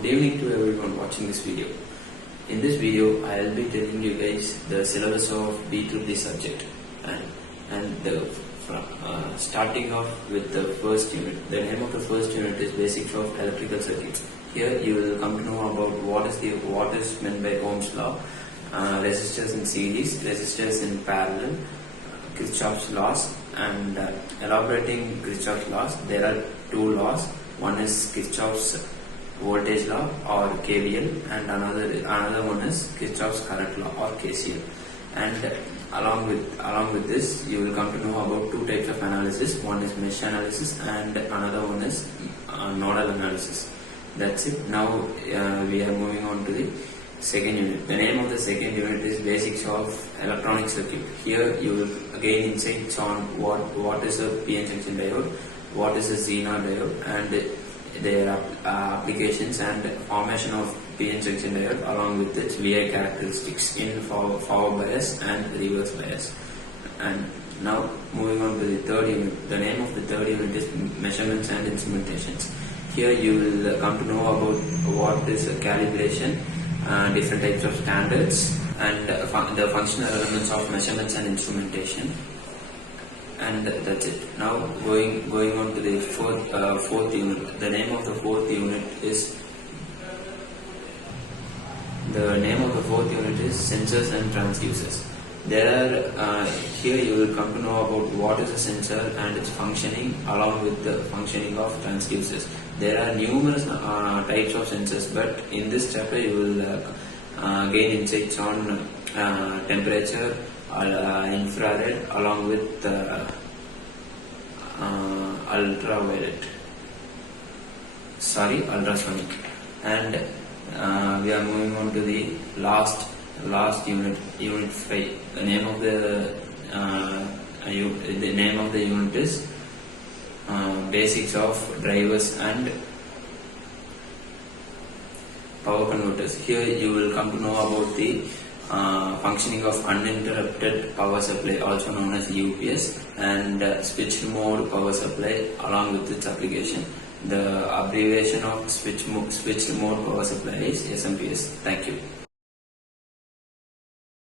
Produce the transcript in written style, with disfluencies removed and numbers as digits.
Good evening to everyone watching this video. In this video, I'll be telling you guys the syllabus of B2B subject starting off with the first unit. The name of the first unit is Basics of Electrical Circuits. Here you will come to know about what is meant by Ohm's law, resistors in series, resistors in parallel, Kirchhoff's laws, and elaborating Kirchhoff's laws. There are two laws. One is Kirchhoff's voltage law or KVL, and another one is Kirchhoff's current law or KCL. And along with this, you will come to know about two types of analysis. One is mesh analysis and another one is nodal analysis. That's it. Now we are moving on to the second unit. The name of the second unit is Basics of Electronic Circuit. Here you will gain insights on what is a PN junction diode, what is a Zener diode, and their applications and formation of PN junction diode along with its VI characteristics in forward bias and reverse bias. And now moving on to the third unit. The name of the third unit is Measurements and Instrumentations. Here you will come to know about what is a calibration, different types of standards, and the functional elements of measurements and instrumentation. And that's it. Now going on to the fourth unit. The name of the fourth unit is Sensors and Transducers. Here you will come to know about what is a sensor and its functioning along with the functioning of transducers. There are numerous types of sensors, but in this chapter you will gain insights on temperature, infrared, along with ultrasonic. And we are moving on to the last unit 5. The name of the unit is Basics of Drivers and Power Converters. Here you will come to know about the functioning of uninterrupted power supply, also known as UPS, and switched mode power supply along with its application. The abbreviation of switched mode power supply is SMPS. Thank you.